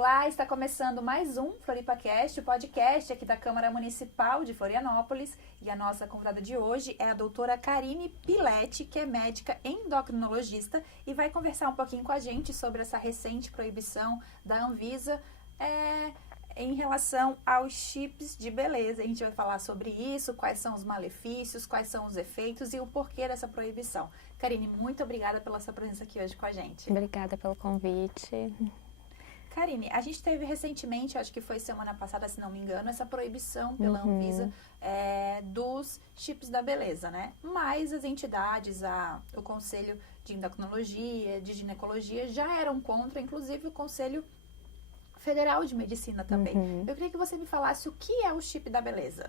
Olá, está começando mais um FloripaCast, o podcast aqui da Câmara Municipal de Florianópolis. E a nossa convidada de hoje é a doutora Karine Piletti, que é médica endocrinologista e vai conversar um pouquinho com a gente sobre essa recente proibição da Anvisa em relação aos chips de beleza. A gente vai falar sobre isso, quais são os malefícios, quais são os efeitos e o porquê dessa proibição. Karine, muito obrigada pela sua presença aqui hoje com a gente. Obrigada pelo convite. Karine, a gente teve recentemente, acho que foi semana passada, se não me engano, essa proibição pela Anvisa dos chips da beleza, né? Mas as entidades, o Conselho de Endocrinologia, de Ginecologia, já eram contra, inclusive o Conselho Federal de Medicina também. Eu queria que você me falasse o que é o chip da beleza.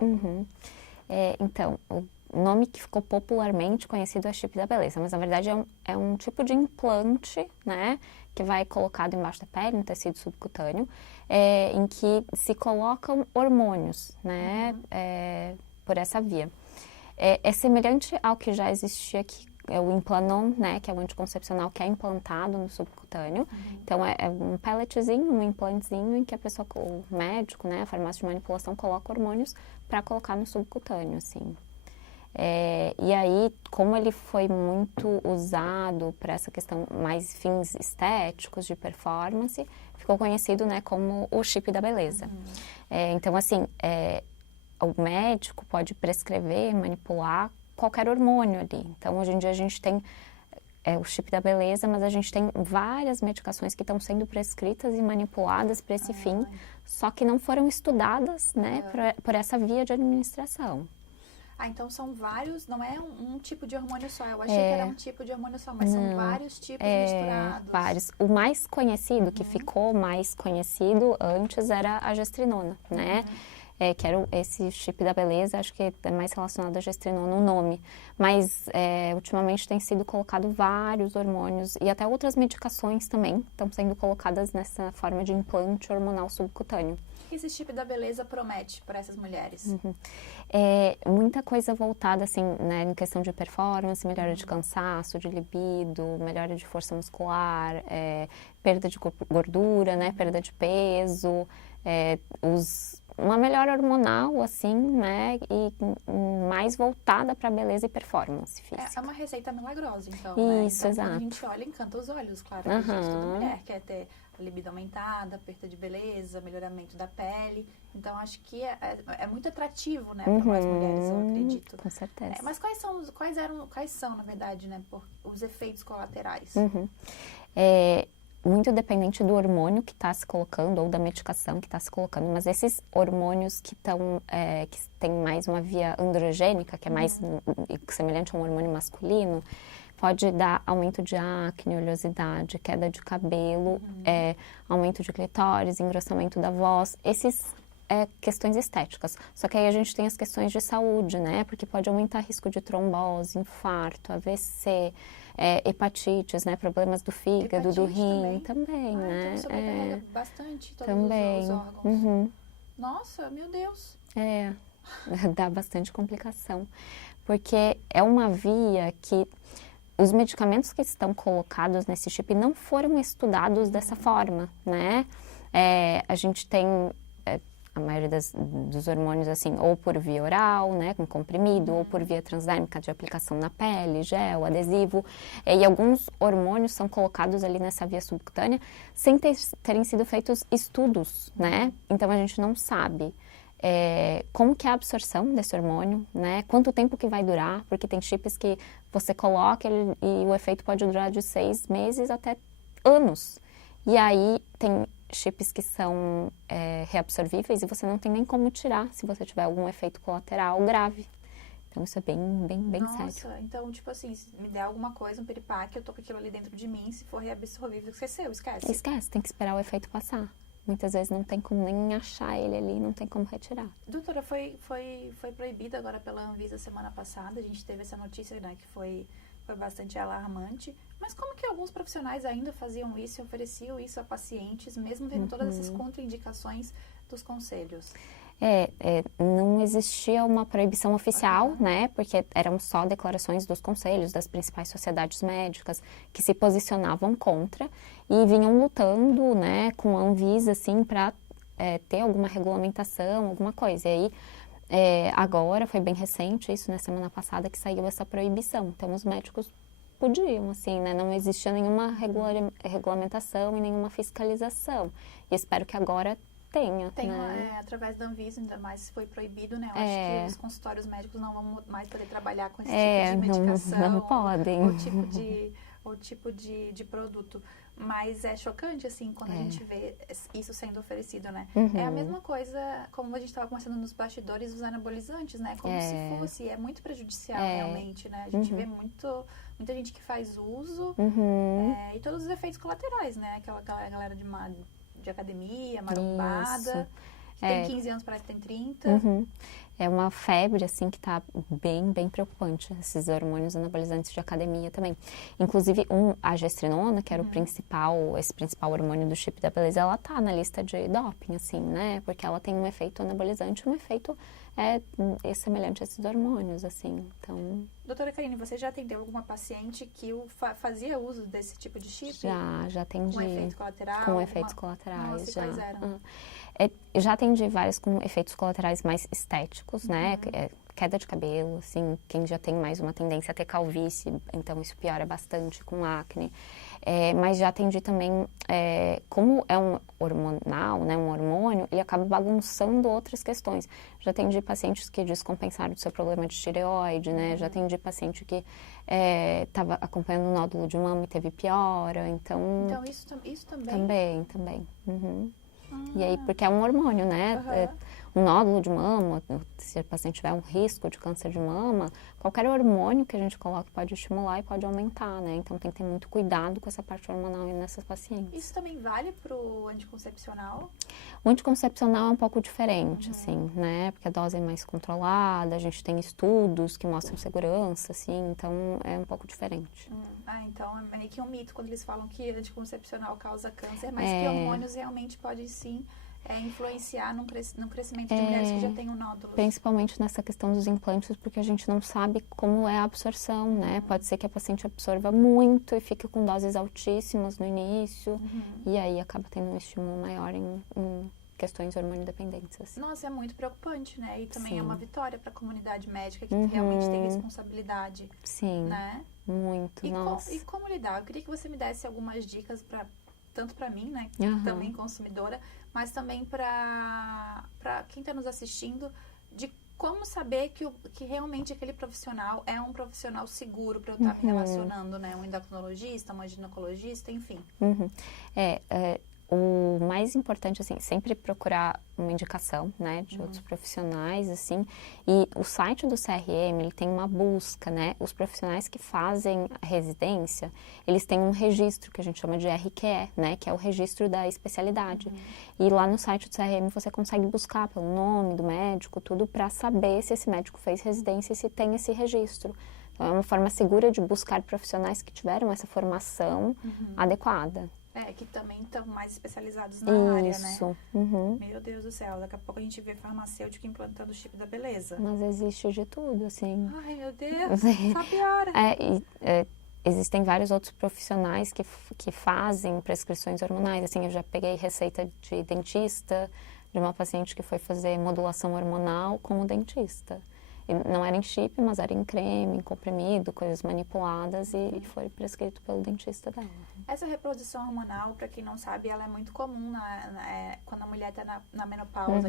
Então, o nome que ficou popularmente conhecido é chip da beleza, mas na verdade é um tipo de implante, né, que vai colocado embaixo da pele, no tecido subcutâneo, em que se colocam hormônios, né, por essa via. É semelhante ao que já existia aqui, é o Implanon, né, que é o anticoncepcional que é implantado no subcutâneo. Então, é um pelletzinho, um implantezinho em que a pessoa, o médico, né, a farmácia de manipulação coloca hormônios para colocar no subcutâneo, assim. E aí, como ele foi muito usado para essa questão mais fins estéticos, de performance, ficou conhecido, né, como o chip da beleza. Então, assim, o médico pode prescrever, manipular qualquer hormônio ali. Então, hoje em dia a gente tem o chip da beleza, mas a gente tem várias medicações que estão sendo prescritas e manipuladas para esse fim, só que não foram estudadas, né, por essa via de administração. Então são vários, não é um tipo de hormônio só. Eu achei que era um tipo de hormônio só, mas são vários tipos misturados. Vários. O mais conhecido, que ficou mais conhecido antes, era a gestrinona, né? Que era esse chip da beleza, acho que é mais relacionado à gestrinona o nome. Mas ultimamente tem sido colocado vários hormônios e até outras medicações também estão sendo colocadas nessa forma de implante hormonal subcutâneo. O que esse chip da beleza promete para essas mulheres? Muita coisa voltada, assim, né, em questão de performance, melhora de cansaço, de libido, melhora de força muscular, perda de gordura, né, perda de peso, uma melhora hormonal, assim, né, e mais voltada para beleza e performance física. É uma receita milagrosa, então, Isso, né? Então, exato. quando a gente olha, encanta os olhos, claro. A gente, toda mulher quer ter a libido aumentada, perda de beleza, melhoramento da pele. Então, acho que é muito atrativo, né, para nós mulheres, eu acredito. Com certeza. Mas quais são, na verdade, né, os efeitos colaterais? Muito dependente do hormônio que está se colocando ou da medicação que está se colocando, mas esses hormônios que têm mais uma via androgênica, que é mais semelhante a um hormônio masculino, pode dar aumento de acne, oleosidade, queda de cabelo, aumento de clitóris, engrossamento da voz, esses questões estéticas. Só que aí a gente tem as questões de saúde, né? Porque pode aumentar risco de trombose, infarto, AVC, hepatites, né? Problemas do fígado, do rim também, né? Então sobrecarrega bastante todos os órgãos. Nossa, meu Deus! Dá bastante complicação. Porque é uma via que os medicamentos que estão colocados nesse chip não foram estudados dessa forma, né? A gente tem a maioria dos hormônios, assim, ou por via oral, né, com comprimido, ou por via transdérmica de aplicação na pele, gel, adesivo. E alguns hormônios são colocados ali nessa via subcutânea sem terem sido feitos estudos, né? Então, a gente não sabe como que é a absorção desse hormônio, né? Quanto tempo que vai durar, porque tem chips que você coloca e o efeito pode durar de 6 meses até anos. E aí, tem chips que são reabsorvíveis e você não tem nem como tirar se você tiver algum efeito colateral grave. Então, isso é bem sério. Nossa, então, tipo assim, se me der alguma coisa, um piripaque, eu tô com aquilo ali dentro de mim, se for reabsorvível, esquece. Esquece, tem que esperar o efeito passar. Muitas vezes não tem como nem achar ele ali, não tem como retirar. Doutora, foi proibido agora pela Anvisa semana passada, a gente teve essa notícia, né, que foi bastante alarmante, mas como que alguns profissionais ainda faziam isso e ofereciam isso a pacientes, mesmo tendo todas essas contraindicações dos conselhos? Não existia uma proibição oficial, né? Porque eram só declarações dos conselhos das principais sociedades médicas que se posicionavam contra e vinham lutando, né, com a Anvisa, assim, para ter alguma regulamentação, alguma coisa. E aí, agora, foi bem recente isso, na semana passada, que saiu essa proibição. Então, os médicos podiam, assim, né? Não existia nenhuma regulamentação e nenhuma fiscalização. E espero que agora tenha, né? Através da Anvisa, ainda mais se foi proibido, né? Eu acho que os consultórios médicos não vão mais poder trabalhar com esse tipo de medicação. Não podem. Ou tipo de produto. Mas é chocante, assim, quando a gente vê isso sendo oferecido, né? É a mesma coisa, como a gente estava conversando nos bastidores, os anabolizantes, né? Como se fosse, é muito prejudicial, realmente, né? A gente vê muita gente que faz uso e todos os efeitos colaterais, né? Aquela galera de academia, marombada, que tem 15 anos, parece que tem 30. É uma febre, assim, que tá bem preocupante, esses hormônios anabolizantes de academia também. Inclusive, a gestrinona, que era esse principal hormônio do chip da beleza, ela tá na lista de doping, assim, né? Porque ela tem um efeito anabolizante, um efeito semelhante a esses hormônios, assim, então... Doutora Karine, você já atendeu alguma paciente que fazia uso desse tipo de chip? Já atendi. Com efeito colateral? Com efeitos colaterais, já. Quais eram? Já atendi várias com efeitos colaterais mais estéticos, né? Queda de cabelo, assim, quem já tem mais uma tendência a ter calvície, então isso piora bastante com acne. Mas já atendi também, como é um hormonal, né, um hormônio, ele acaba bagunçando outras questões. Já atendi pacientes que descompensaram do seu problema de tireoide, né? Já atendi paciente que estava acompanhando o nódulo de mama e teve piora, então... Então isso também? Também. E aí, porque é um hormônio, né? Um nódulo de mama, se a paciente tiver um risco de câncer de mama, qualquer hormônio que a gente coloque pode estimular e pode aumentar, né? Então, tem que ter muito cuidado com essa parte hormonal nessas pacientes. Isso também vale para o anticoncepcional? O anticoncepcional é um pouco diferente, assim, né? Porque a dose é mais controlada, a gente tem estudos que mostram segurança, assim, então é um pouco diferente. Então é meio que um mito quando eles falam que anticoncepcional causa câncer, mas que hormônios realmente podem sim influenciar no crescimento de mulheres que já têm o nódulo. Principalmente nessa questão dos implantes, porque a gente não sabe como é a absorção, né? Pode ser que a paciente absorva muito e fique com doses altíssimas no início, e aí acaba tendo um estímulo maior em questões hormonodependentes. Assim. Nossa, é muito preocupante, né? E também é uma vitória para a comunidade médica que realmente tem responsabilidade. Sim, né? Muito, E como lidar? Eu queria que você me desse algumas dicas tanto para mim, né, também consumidora, mas também para quem está nos assistindo, de como saber que realmente aquele profissional é um profissional seguro para eu estar me relacionando, né, um endocrinologista, uma ginecologista, enfim. O mais importante, assim, sempre procurar uma indicação, né, de outros profissionais, assim, e o site do CRM, ele tem uma busca, né, os profissionais que fazem a residência, eles têm um registro que a gente chama de RQE, né, que é o registro da especialidade, e lá no site do CRM você consegue buscar pelo nome do médico, tudo, para saber se esse médico fez residência e se tem esse registro. Então, é uma forma segura de buscar profissionais que tiveram essa formação adequada. Que também estão mais especializados na área, né? Isso. Meu Deus do céu, daqui a pouco a gente vê farmacêutico implantando o chip da beleza. Mas existe de tudo, assim. Ai, meu Deus, só piora. Existem vários outros profissionais que fazem prescrições hormonais. Assim, eu já peguei receita de dentista, de uma paciente que foi fazer modulação hormonal com o dentista. E não era em chip, mas era em creme, em comprimido, coisas manipuladas e foi prescrito pelo dentista dela. Essa reposição hormonal, para quem não sabe, ela é muito comum quando a mulher está na menopausa,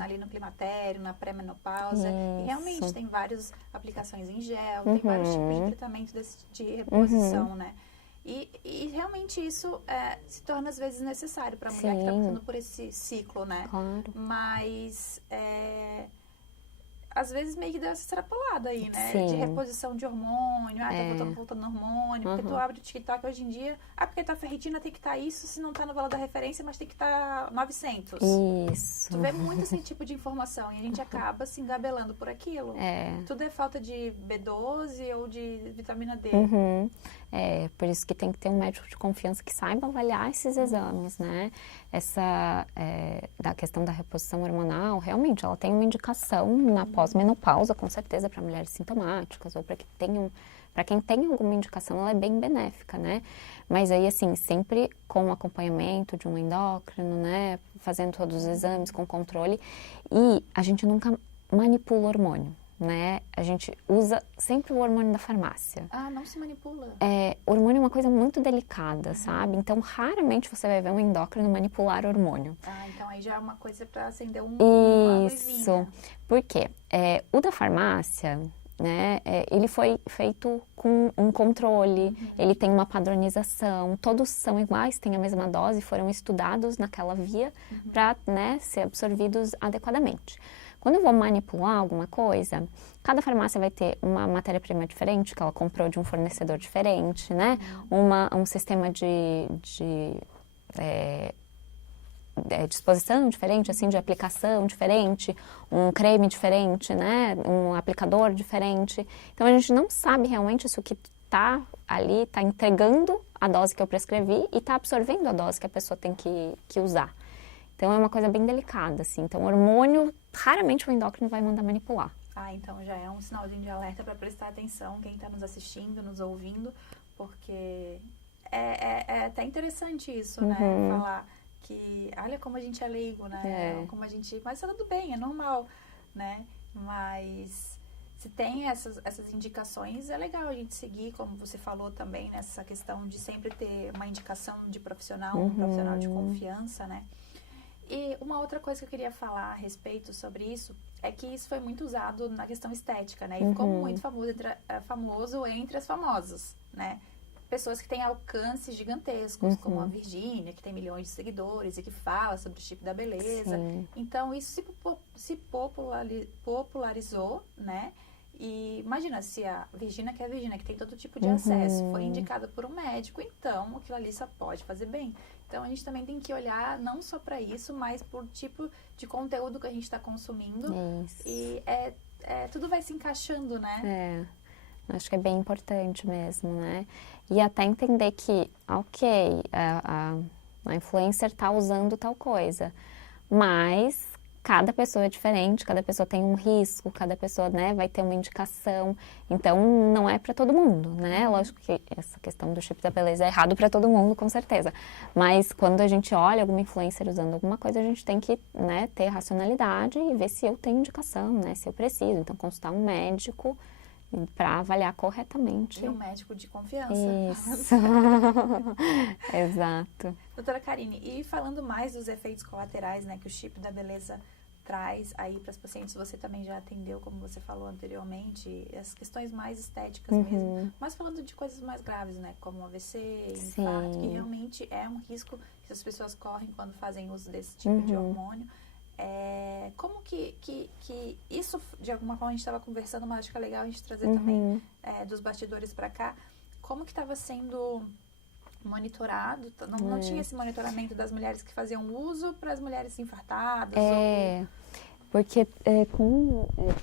ali no climatério, na pré-menopausa. E realmente tem várias aplicações em gel, tem vários tipos de tratamento de reposição, né? E realmente isso se torna às vezes necessário para a mulher que está passando por esse ciclo, né? Claro. Mas às vezes meio que deu essa extrapolada aí, né? Sim. De reposição de hormônio, tá voltando no hormônio, porque tu abre o TikTok hoje em dia, porque tua ferritina tem que estar isso, se não tá no valor da referência, mas tem que estar 900. Isso. Tu vê muito esse tipo de informação e a gente acaba se engabelando por aquilo. Tudo é falta de B12 ou de vitamina D. Por isso que tem que ter um médico de confiança que saiba avaliar esses exames, né? Da questão da reposição hormonal, realmente, ela tem uma indicação na pós-menopausa, com certeza, para mulheres sintomáticas ou para quem tem alguma indicação, ela é bem benéfica, né? Mas aí, assim, sempre com o acompanhamento de um endócrino, né? Fazendo todos os exames com controle. E a gente nunca manipula o hormônio, né? A gente usa sempre o hormônio da farmácia. Não se manipula? O hormônio é uma coisa muito delicada, sabe? Então, raramente você vai ver um endócrino manipular o hormônio. Então aí já é uma coisa para acender uma luzinha. Isso. Por quê? O da farmácia, né? Ele foi feito com um controle, ele tem uma padronização, todos são iguais, têm a mesma dose, foram estudados naquela via para, né, ser absorvidos adequadamente. Quando eu vou manipular alguma coisa, cada farmácia vai ter uma matéria-prima diferente, que ela comprou de um fornecedor diferente, né? Um sistema de disposição diferente, assim, de aplicação diferente, um creme diferente, né? Um aplicador diferente. Então, a gente não sabe realmente se o que está ali está entregando a dose que eu prescrevi e está absorvendo a dose que a pessoa tem que usar. Então, é uma coisa bem delicada, assim. Então, hormônio, raramente o endócrino vai mandar manipular. Então já é um sinalzinho de alerta para prestar atenção, quem está nos assistindo, nos ouvindo, porque é até interessante isso, né? Falar que, olha como a gente é leigo, né? Como a gente... Mas tá tudo bem, é normal, né? Mas se tem essas indicações, é legal a gente seguir, como você falou também, nessa questão de sempre ter uma indicação de profissional, um profissional de confiança, né? E uma outra coisa que eu queria falar a respeito sobre isso é que isso foi muito usado na questão estética, né? E ficou muito famoso entre as famosas, né? Pessoas que têm alcances gigantescos, como a Virgínia, que tem milhões de seguidores e que fala sobre o chip da beleza. Sim. Então, isso se popularizou, né? E imagina, se a Virgínia, que tem todo tipo de acesso, foi indicada por um médico, então aquilo ali só pode fazer bem. Então, a gente também tem que olhar não só para isso, mas por tipo de conteúdo que a gente está consumindo. Isso. E tudo vai se encaixando, né? Acho que é bem importante mesmo, né? E até entender que, a influencer está usando tal coisa, mas cada pessoa é diferente, cada pessoa tem um risco, cada pessoa, né, vai ter uma indicação. Então, não é para todo mundo, né? Lógico que essa questão do chip da beleza é errado para todo mundo, com certeza. Mas quando a gente olha alguma influencer usando alguma coisa, a gente tem que, né, ter racionalidade e ver se eu tenho indicação, né? Se eu preciso. Então, consultar um médico para avaliar corretamente. E um médico de confiança. Isso. Exato. Doutora Karine, e falando mais dos efeitos colaterais, né, que o chip da beleza traz aí para as pacientes, você também já atendeu, como você falou anteriormente, as questões mais estéticas mesmo, mas falando de coisas mais graves, né, como AVC, infarto, que realmente é um risco que as pessoas correm quando fazem uso desse tipo de hormônio. Como que isso, de alguma forma, a gente estava conversando, mas acho que é legal a gente trazer também dos bastidores para cá, como que estava sendo monitorado, não tinha esse monitoramento das mulheres que faziam uso para as mulheres infartadas? Porque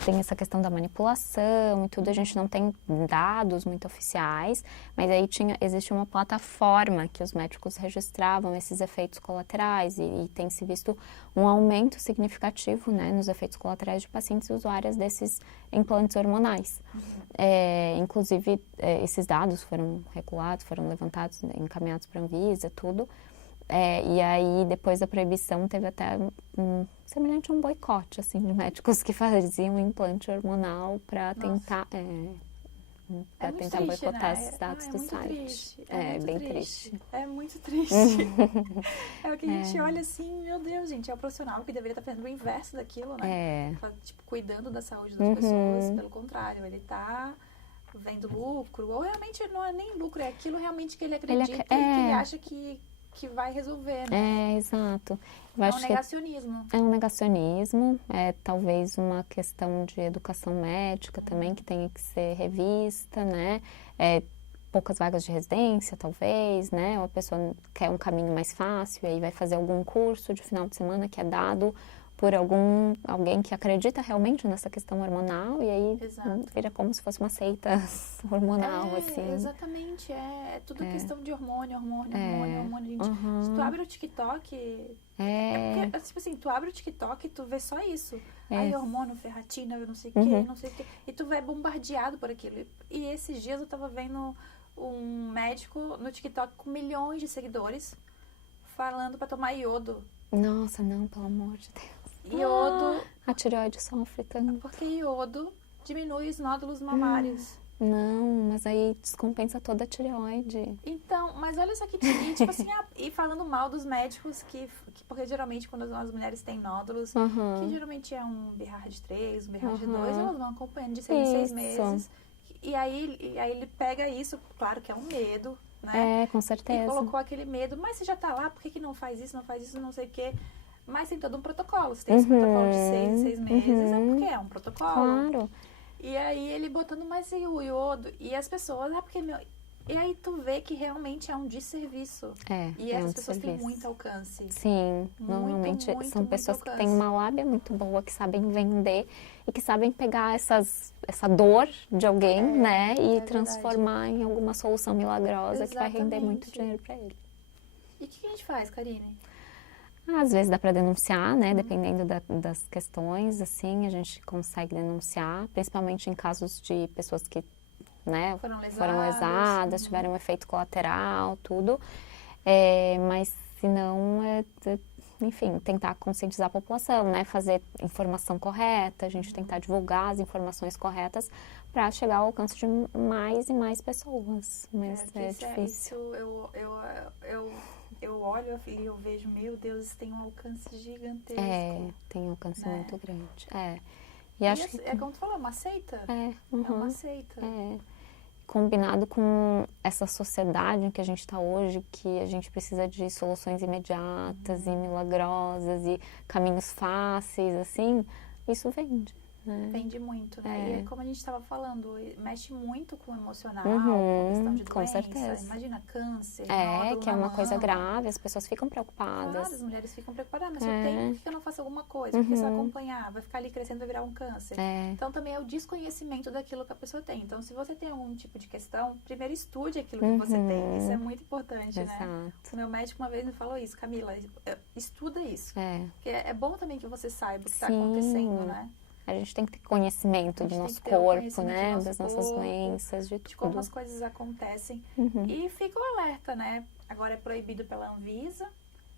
tem essa questão da manipulação e tudo, a gente não tem dados muito oficiais, mas aí existe uma plataforma que os médicos registravam esses efeitos colaterais e tem se visto um aumento significativo, né, nos efeitos colaterais de pacientes usuárias desses implantes hormonais. Inclusive, esses dados foram regulados, foram levantados, encaminhados para a Anvisa, tudo. E aí, depois da proibição, teve até semelhante a um boicote, assim, de médicos que faziam implante hormonal para tentar, boicotar esses dados do site. É bem triste. É muito triste. É o que a gente olha assim, meu Deus, gente, é o profissional que deveria estar fazendo o inverso daquilo, né? Tipo, cuidando da saúde das pessoas, pelo contrário, ele está vendo lucro, ou realmente não é nem lucro, é aquilo realmente que ele acredita e que ele acha que que vai resolver, né? Exato. Eu É um acho que negacionismo. é um negacionismo, é talvez uma questão de educação médica também que tenha que ser revista, né? Poucas vagas de residência, talvez, né? Ou a pessoa quer um caminho mais fácil, e aí vai fazer algum curso de final de semana que é dado por alguém que acredita realmente nessa questão hormonal, e aí vira como se fosse uma seita hormonal, assim. Exatamente, é tudo questão de hormônio. Gente, se tu abre o TikTok, porque, tipo assim, tu abre o TikTok e tu vê só isso. Aí hormônio, ferratina, não sei o que, não sei o que. E tu vai bombardeado por aquilo. E esses dias eu tava vendo um médico no TikTok com milhões de seguidores falando pra tomar iodo. Nossa, não, pelo amor de Deus. Iodo. A tireoide sofre tanto. Porque iodo diminui os nódulos mamários. Não, mas aí descompensa toda a tireoide. Então, mas olha só que tipo assim, e falando mal dos médicos, porque geralmente quando as mulheres têm nódulos, que geralmente é um BIHARD 3, um BIHARD 2, elas vão acompanhando de 6 em 6 meses. E aí ele pega isso, claro que é um medo, né? Com certeza. E colocou aquele medo, mas você já tá lá, por que não faz isso, não sei o quê? Mas tem todo um protocolo. Se tem esse protocolo de 6 em 6 meses, é porque é um protocolo. Claro. E aí ele botando mais o iodo. E as pessoas, porque e aí tu vê que realmente é um desserviço. E essas pessoas têm muito alcance. Sim, normalmente são pessoas que têm uma lábia muito boa, que sabem vender e que sabem pegar essa dor de alguém, né? E transformar em alguma solução milagrosa que vai render muito dinheiro para ele. E o que a gente faz, Karine? Às vezes dá para denunciar, né? Dependendo das questões, assim, a gente consegue denunciar, principalmente em casos de pessoas que, né, foram lesadas, tiveram um efeito colateral, tudo. Mas se não, enfim, tentar conscientizar a população, né? Fazer informação correta, a gente tentar divulgar as informações corretas para chegar ao alcance de mais e mais pessoas. Mas é difícil. Eu olho e eu vejo, meu Deus, isso tem um alcance gigantesco. Tem um alcance muito grande. E acho que como tu falou, uma seita. É uma seita. Combinado com essa sociedade em que a gente está hoje, que a gente precisa de soluções imediatas e milagrosas e caminhos fáceis, assim, isso vende. Vende muito, né? E é como a gente estava falando, mexe muito com o emocional, com questão de doença. Com certeza. Imagina, câncer, que é uma coisa grave, as pessoas ficam preocupadas. Claro, as mulheres ficam preocupadas, mas se eu tenho, por que eu não faço alguma coisa? Por que se eu acompanhar? Vai ficar ali crescendo, vai virar um câncer. Então, também é o desconhecimento daquilo que a pessoa tem. Então, se você tem algum tipo de questão, primeiro estude aquilo que você tem. Isso é muito importante, né? O meu médico uma vez me falou isso, Camila, estuda isso. Porque é bom também que você saiba o que está acontecendo, né? A gente tem que ter conhecimento do nosso corpo, né? Das nossas doenças, de tudo. De como as coisas acontecem. E fica o alerta, né? Agora é proibido pela Anvisa,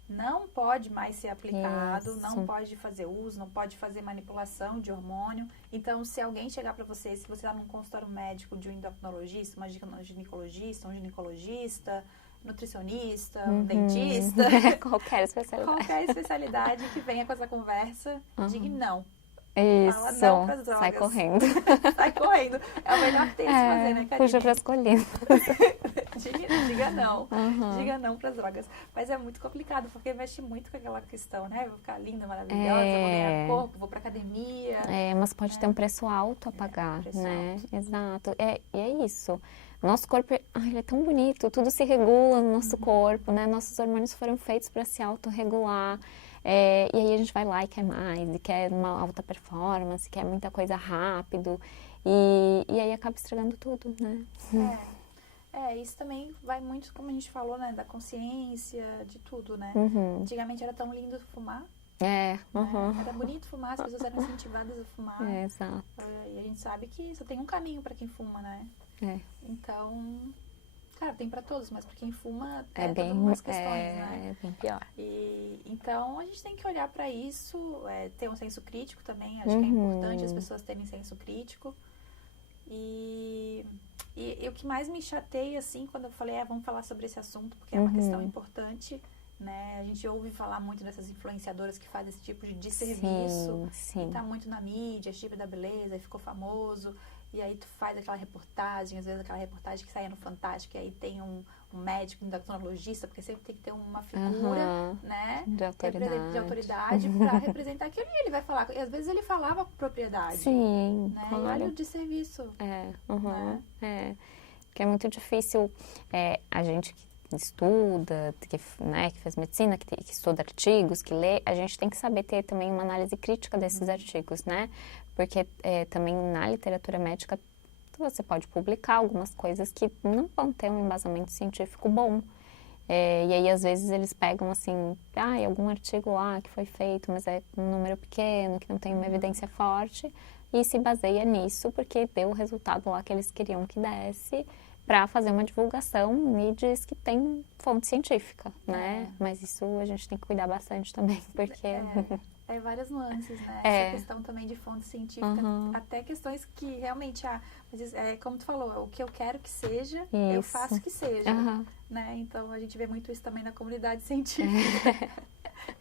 não pode mais ser aplicado, não pode fazer uso, não pode fazer manipulação de hormônio. Então, se alguém chegar para você, se você está num consultório médico de um endocrinologista, uma ginecologista, um ginecologista, nutricionista, um dentista... Qualquer especialidade. Qualquer especialidade que venha com essa conversa, diga não. Isso, fala não pras drogas. Sai correndo. Sai correndo. É o melhor que tem que se fazer, né, Karine? Fuja pras colinas. Diga não. Diga não pras drogas. Mas é muito complicado, porque mexe muito com aquela questão, né? Vou ficar linda, maravilhosa, vou ganhar corpo, vou pra academia. Mas pode ter um preço alto a pagar, né? Alto. Exato. E é isso. Nosso corpo, ele é tão bonito, tudo se regula no nosso corpo, né? Nossos hormônios foram feitos para se autorregular. E aí a gente vai lá e quer mais, e quer uma alta performance, quer muita coisa rápido, e aí acaba estragando tudo, né? Isso também vai muito, como a gente falou, né, da consciência, de tudo, né? Antigamente era tão lindo fumar. Era bonito fumar, as pessoas eram incentivadas a fumar. Exato. E a gente sabe que só tem um caminho para quem fuma, né? Então... Claro, tem para todos, mas para quem fuma tem algumas questões, né? É bem pior. Então, a gente tem que olhar para isso, ter um senso crítico também. Acho que é importante as pessoas terem senso crítico. E o que mais me chateia, assim, quando eu falei, vamos falar sobre esse assunto, porque é uma questão importante, né? A gente ouve falar muito dessas influenciadoras que fazem esse tipo de serviço. Sim. E tá muito na mídia, chip da beleza, aí ficou famoso. E aí tu faz aquela reportagem, às vezes aquela reportagem que saia no Fantástico, e aí tem um médico, um endocrinologista, porque sempre tem que ter uma figura, né? De autoridade. De autoridade para representar aquilo. E ele vai falar, e às vezes ele falava com propriedade. Sim, Né? claro. E olha o desserviço. Né? Porque é muito difícil a gente que estuda, que faz medicina, que estuda artigos, que lê, a gente tem que saber ter também uma análise crítica desses artigos, né? Porque também na literatura médica você pode publicar algumas coisas que não vão ter um embasamento científico bom. E aí, às vezes, eles pegam, assim, algum artigo lá que foi feito, mas é um número pequeno, que não tem uma evidência forte, e se baseia nisso porque deu o resultado lá que eles queriam que desse, para fazer uma divulgação e diz que tem fonte científica, né? Mas isso a gente tem que cuidar bastante também, porque... várias nuances, né? Essa questão também de fonte científica, até questões que realmente, mas como tu falou, o que eu quero que seja, eu faço que seja, né? Então, a gente vê muito isso também na comunidade científica.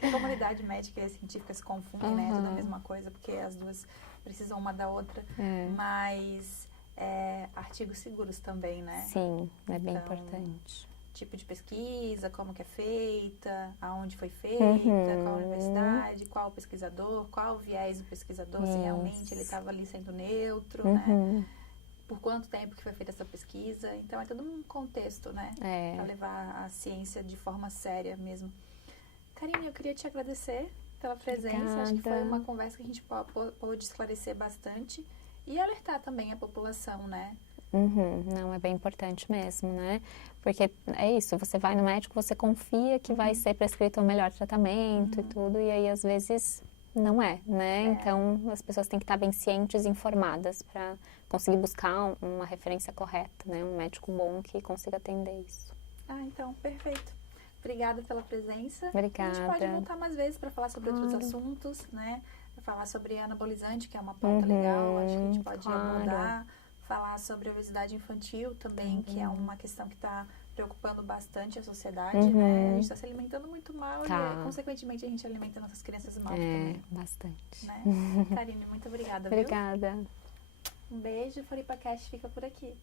A comunidade médica e científica se confundem, né? É tudo a mesma coisa, porque as duas precisam uma da outra, mas artigos seguros também, né? Sim, é bem importante. Tipo de pesquisa, como que é feita, aonde foi feita, qual universidade, qual pesquisador, qual o viés do pesquisador, se realmente ele estava ali sendo neutro, né? Por quanto tempo que foi feita essa pesquisa. Então, é todo um contexto, né? Para levar a ciência de forma séria mesmo. Karine, eu queria te agradecer pela presença. Obrigada. Acho que foi uma conversa que a gente pôde esclarecer bastante e alertar também a população, né? Não, é bem importante mesmo, né? Porque é isso, você vai no médico, você confia que vai ser prescrito o melhor tratamento e tudo, e aí às vezes não é, né? Então as pessoas têm que estar bem cientes e informadas para conseguir buscar uma referência correta, né? Um médico bom que consiga atender isso. Então, perfeito. Obrigada pela presença. Obrigada. A gente pode voltar mais vezes para falar sobre outros assuntos, né? Falar sobre anabolizante, que é uma pauta legal, acho que a gente pode abordar. Falar sobre a obesidade infantil também, que é uma questão que está preocupando bastante a sociedade, né? A gente está se alimentando muito mal e, consequentemente, a gente alimenta nossas crianças mal também. Bastante. Né? Karine, muito obrigada, Obrigada. viu? Um beijo, FloripaCast fica por aqui.